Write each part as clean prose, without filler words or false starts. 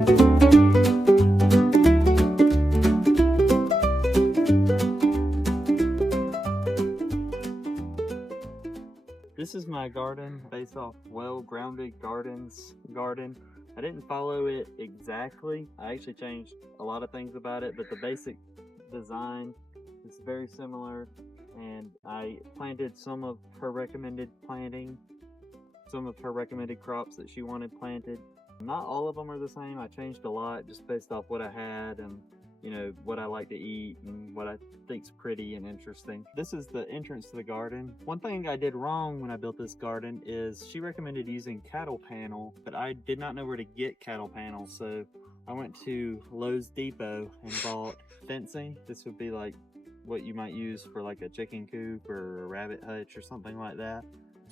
This is my garden based off Well Grounded Gardens garden. I didn't follow it exactly. I actually changed a lot of things about it, but the basic design is very similar. And I planted some of her recommended planting, some of her recommended crops that she wanted planted. Not all of them are the same. I changed a lot just based off what I had and what I like to eat and what I think's pretty and interesting. This is the entrance to the garden. One thing I did wrong when I built this garden is she recommended using cattle panel, but I did not know where to get cattle panels, so I went to Lowe's Depot and bought fencing. This would be like what you might use for like a chicken coop or a rabbit hutch or something like that.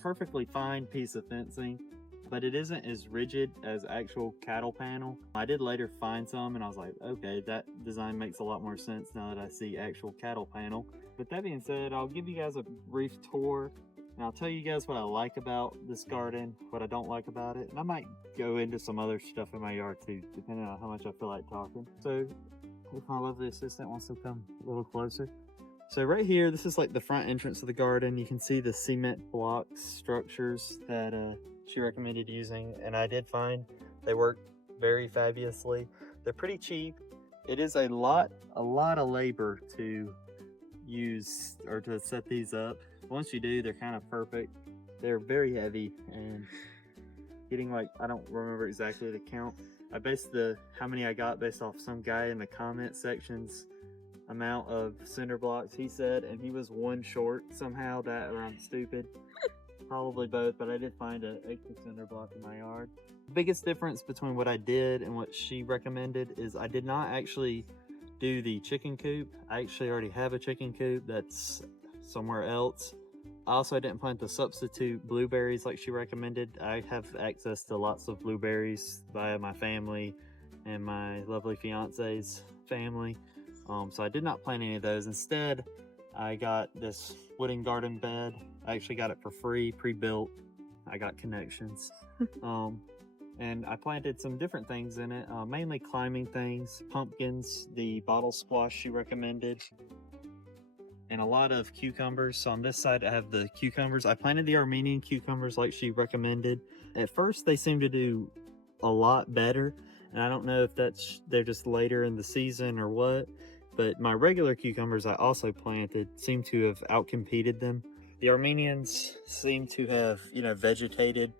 Perfectly fine piece of fencing, but it isn't as rigid as actual cattle panel. I did later find some and I was like, okay, that design makes a lot more sense now that I see actual cattle panel. With that being said, I'll give you guys a brief tour and I'll tell you guys what I like about this garden, what I don't like about it, and I might go into some other stuff in my yard too, depending on how much I feel like talking. So if my lovely assistant wants to come a little closer. So right here, this is like the front entrance of the garden. You can see the cement block structures that she recommended using, and I did find they work very fabulously. They're pretty cheap. It is a lot of labor to use or to set these up. Once you do, they're kind of perfect. They're very heavy and getting like, I don't remember exactly the count. I based how many I got based off some guy in the comment sections amount of cinder blocks he said, and he was one short somehow. That or I'm stupid. Probably both, but I did find an extra cinder block in my yard. The biggest difference between what I did and what she recommended is I did not actually do the chicken coop. I actually already have a chicken coop that's somewhere else. I also didn't plant the substitute blueberries like she recommended. I have access to lots of blueberries via my family and my lovely fiance's family. So I did not plant any of those. Instead, I got this wooden garden bed. I actually got it for free, pre-built. I got connections. And I planted some different things in it, mainly climbing things, pumpkins, the bottle squash she recommended, and a lot of cucumbers. So on this side, I have the cucumbers. I planted the Armenian cucumbers like she recommended. At first, they seem to do a lot better. And I don't know if they're just later in the season or what. But my regular cucumbers I also planted seem to have outcompeted them. The Armenians seem to have, vegetated,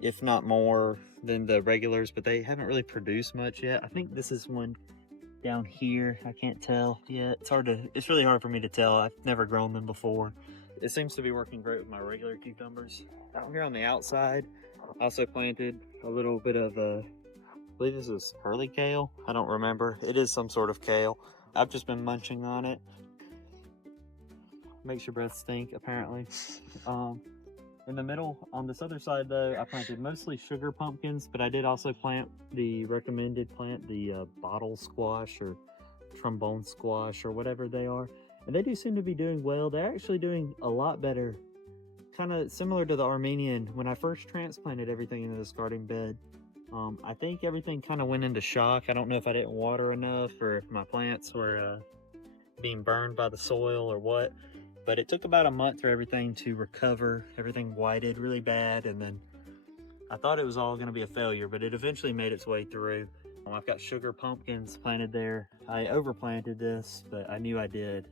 if not more than the regulars, but they haven't really produced much yet. I think this is one down here. I can't tell yet. It's really hard for me to tell. I've never grown them before. It seems to be working great with my regular cucumbers. Out here on the outside, I also planted a little bit of I believe this is curly kale. I don't remember. It is some sort of kale. I've just been munching on it. Makes your breath stink, apparently. In the middle, on this other side though, I planted mostly sugar pumpkins, but I did also plant the bottle squash or trombone squash or whatever they are. And they do seem to be doing well. They're actually doing a lot better. Kind of similar to the Armenian. When I first transplanted everything into this garden bed, I think everything kind of went into shock. I don't know if I didn't water enough or if my plants were being burned by the soil or what, but it took about a month for everything to recover. Everything whited really bad, and then I thought it was all going to be a failure, but it eventually made its way through. I've got sugar pumpkins planted there. I overplanted this, but I knew I did,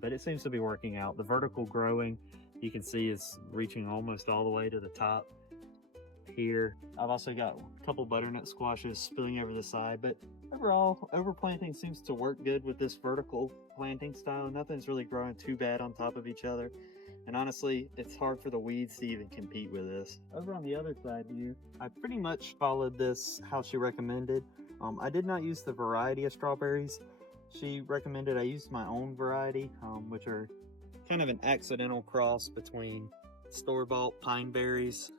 but it seems to be working out. The vertical growing, you can see, is reaching almost all the way to the top here. I've also got a couple butternut squashes spilling over the side, but overall, overplanting seems to work good with this vertical planting style. Nothing's really growing too bad on top of each other, and honestly, it's hard for the weeds to even compete with this. Over on the other side here, I pretty much followed this how she recommended. I did not use the variety of strawberries she recommended. I used my own variety, which are kind of an accidental cross between store-bought pine berries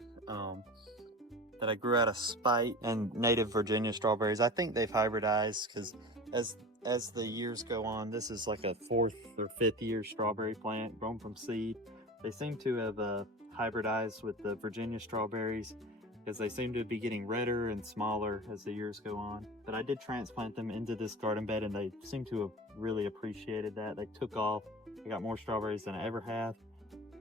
that I grew out of spite and native Virginia strawberries. I think they've hybridized because as the years go on, this is like a 4th or 5th year strawberry plant grown from seed. They seem to have hybridized with the Virginia strawberries because they seem to be getting redder and smaller as the years go on. But I did transplant them into this garden bed and they seem to have really appreciated that. They took off. I got more strawberries than I ever have.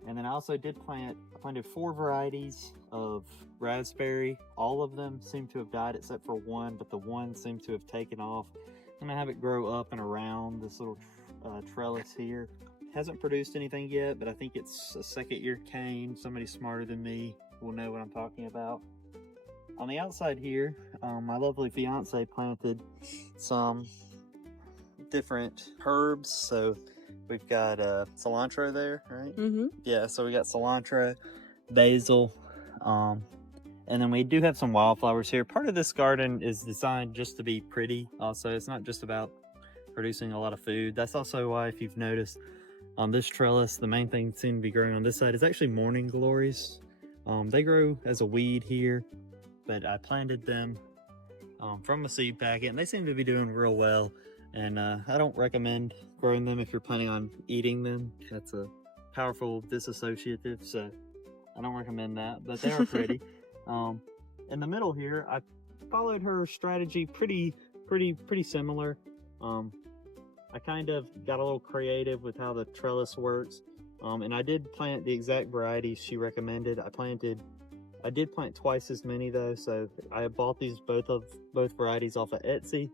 And then I also did I planted 4 varieties of raspberry. All of them seem to have died except for one, but the one seemed to have taken off. I'm gonna have it grow up and around this little trellis here. Hasn't produced anything yet, but I think it's a second year cane. Somebody smarter than me will know what I'm talking about. On the outside here, my lovely fiance planted some different herbs. So we've got cilantro there, right? Mm-hmm. Yeah, so we got cilantro, basil, and then we do have some wildflowers here. Part of this garden is designed just to be pretty. Also, it's not just about producing a lot of food. That's also why, if you've noticed, on this trellis, the main thing that seemed to be growing on this side is actually morning glories. They grow as a weed here, but I planted them from a seed packet, and they seem to be doing real well. And I don't recommend growing them if you're planning on eating them. That's a powerful disassociative, so I don't recommend that, but they are pretty. In the middle here, I followed her strategy pretty similar. I kind of got a little creative with how the trellis works, and I did plant the exact varieties she recommended. I did plant twice as many though, so I bought these both varieties off of Etsy.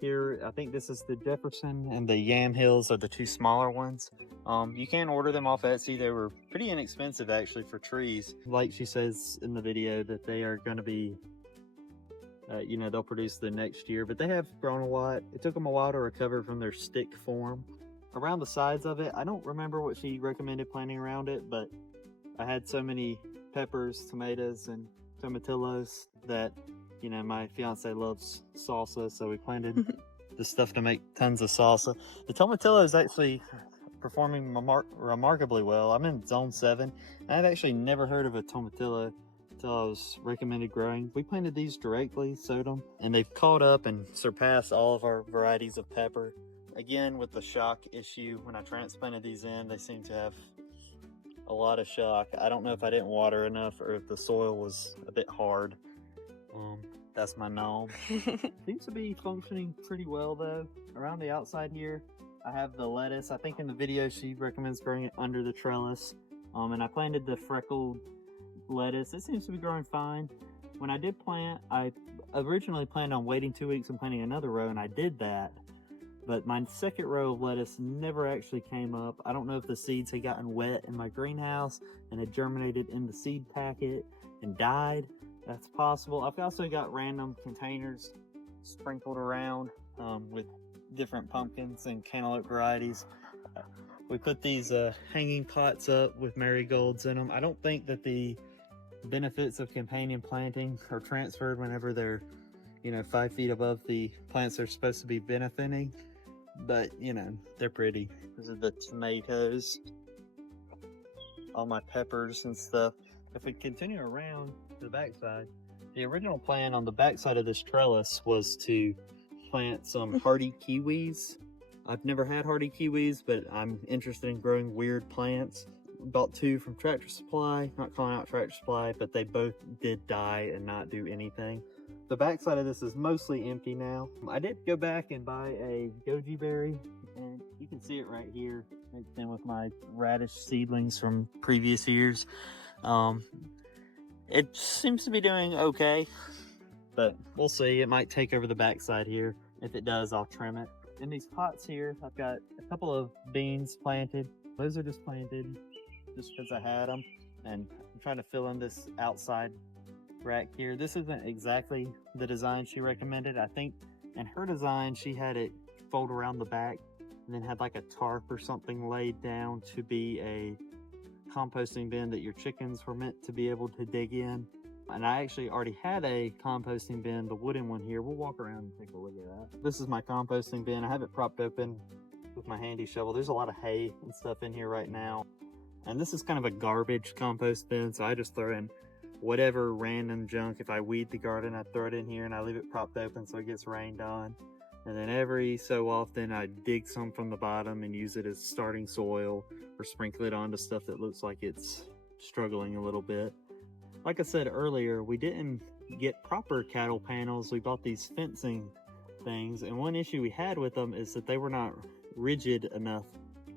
Here, I think this is the Jefferson and the Yam Hills are the 2 smaller ones. You can order them off Etsy. They were pretty inexpensive actually for trees. Like she says in the video that they are going to be, you know, they'll produce the next year, but they have grown a lot. It took them a while to recover from their stick form. Around the sides of it, I don't remember what she recommended planting around it, but I had so many peppers, tomatoes, and tomatillos that, you know, my fiance loves salsa, so we planted the stuff to make tons of salsa. The tomatillo is actually performing remarkably well. I'm in zone 7. I've actually never heard of a tomatillo until I was recommended growing. We planted these directly, sowed them, and they've caught up and surpassed all of our varieties of pepper. Again, with the shock issue, when I transplanted these in, they seem to have a lot of shock. I don't know if I didn't water enough or if the soil was a bit hard. That's my gnome. Seems to be functioning pretty well though. Around the outside here, I have the lettuce. I think in the video she recommends growing it under the trellis. And I planted the freckled lettuce. It seems to be growing fine. When I did plant, I originally planned on waiting 2 weeks and planting another row, and I did that. But my second row of lettuce never actually came up. I don't know if the seeds had gotten wet in my greenhouse and had germinated in the seed packet and died. That's possible. I've also got random containers sprinkled around with different pumpkins and cantaloupe varieties. We put these hanging pots up with marigolds in them. I don't think that the benefits of companion planting are transferred whenever they're, you know, 5 feet above the plants they're supposed to be benefiting, but you know, they're pretty. These are the tomatoes, all my peppers and stuff. If we continue around to the backside, the original plan on the backside of this trellis was to plant some hardy kiwis. I've never had hardy kiwis, but I'm interested in growing weird plants. Bought 2 from Tractor Supply, not calling out Tractor Supply, but they both did die and not do anything. The backside of this is mostly empty now. I did go back and buy a goji berry, and you can see it right here, mixed in with my radish seedlings from previous years. It seems to be doing okay, but we'll see. It might take over the backside here. If it does, I'll trim it. In these pots here, I've got a couple of beans planted. Those are just planted just because I had them, and I'm trying to fill in this outside rack here. This isn't exactly the design she recommended. I think in her design, she had it fold around the back and then had like a tarp or something laid down to be a composting bin that your chickens were meant to be able to dig in. And I actually already had a composting bin, the wooden one here. We'll walk around and take a look at that. This is my composting bin. I have it propped open with my handy shovel. There's a lot of hay and stuff in here right now. And this is kind of a garbage compost bin, so I just throw in whatever random junk. If I weed the garden, I throw it in here and I leave it propped open so it gets rained on. And then every so often I dig some from the bottom and use it as starting soil or sprinkle it onto stuff that looks like it's struggling a little bit. like I said earlier, we didn't get proper cattle panels. We bought these fencing things, and one issue we had with them is that they were not rigid enough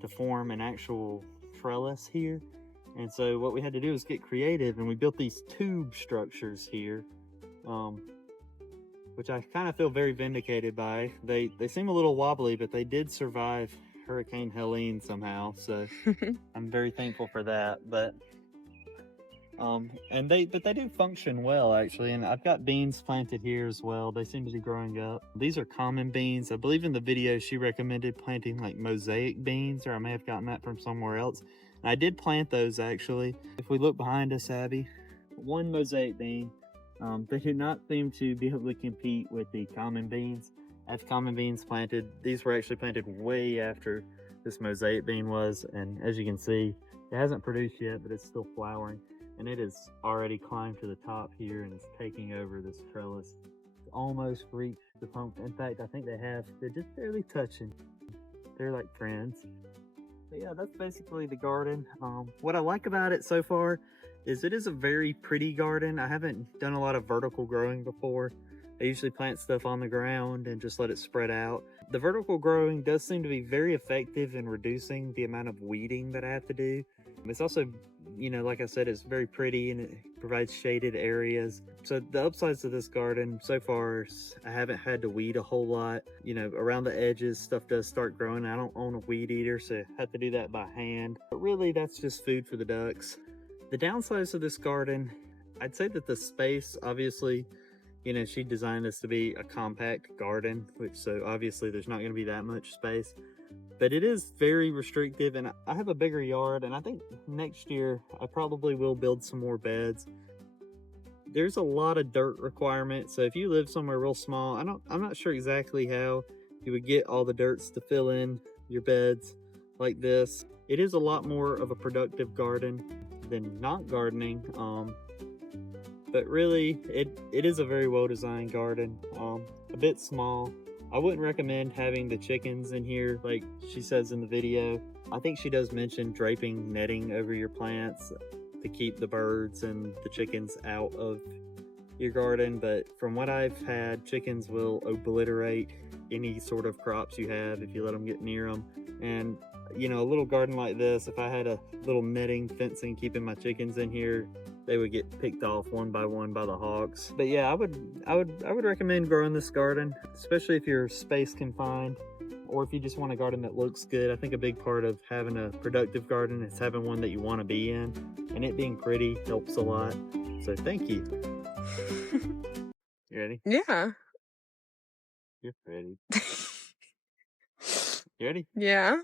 to form an actual trellis here. And so what we had to do is get creative, and we built these tube structures here, which I kind of feel very vindicated by. They seem a little wobbly, but they did survive Hurricane Helene somehow, so I'm very thankful for that. But they do function well, actually. And I've got beans planted here as well. They seem to be growing up. These are common beans. I believe in the video she recommended planting like mosaic beans, or I may have gotten that from somewhere else. And I did plant those, actually. If we look behind us, Abby, one mosaic bean. They do not seem to be able to compete with the common beans. I have common beans planted. These were actually planted way after this mosaic bean was, and as you can see, it hasn't produced yet, but it's still flowering. And it has already climbed to the top here and is taking over this trellis. It's almost reached the pump. In fact, I think they have. They're just barely touching. They're like friends. But yeah, that's basically the garden. What I like about it so far is it is a very pretty garden. I haven't done a lot of vertical growing before. I usually plant stuff on the ground and just let it spread out. The vertical growing does seem to be very effective in reducing the amount of weeding that I have to do. It's also, you know, like I said, it's very pretty and it provides shaded areas. So the upsides of this garden so far is I haven't had to weed a whole lot. You know, around the edges, stuff does start growing. I don't own a weed eater, so I have to do that by hand. But really, that's just food for the ducks. The downsides of this garden, I'd say that the space, obviously, you know, she designed this to be a compact garden, which so obviously there's not going to be that much space. But it is very restrictive, and I have a bigger yard, and I think next year I probably will build some more beds. There's a lot of dirt requirements, so if you live somewhere real small, I'm not sure exactly how you would get all the dirts to fill in your beds like this. It is a lot more of a productive garden than not gardening, but really it is a very well designed garden. A bit small. I wouldn't recommend having the chickens in here like she says in the video. I think she does mention draping netting over your plants to keep the birds and the chickens out of your garden, but from what I've had, chickens will obliterate any sort of crops you have if you let them get near them. And you know, a little garden like this, if I had a little netting fencing keeping my chickens in here, they would get picked off one by the hawks. But yeah, I would recommend growing this garden, especially if you're space confined or if you just want a garden that looks good. I think a big part of having a productive garden is having one that you want to be in, and it being pretty helps a lot. So thank you. You ready? Yeah. You're ready. You ready? Yeah.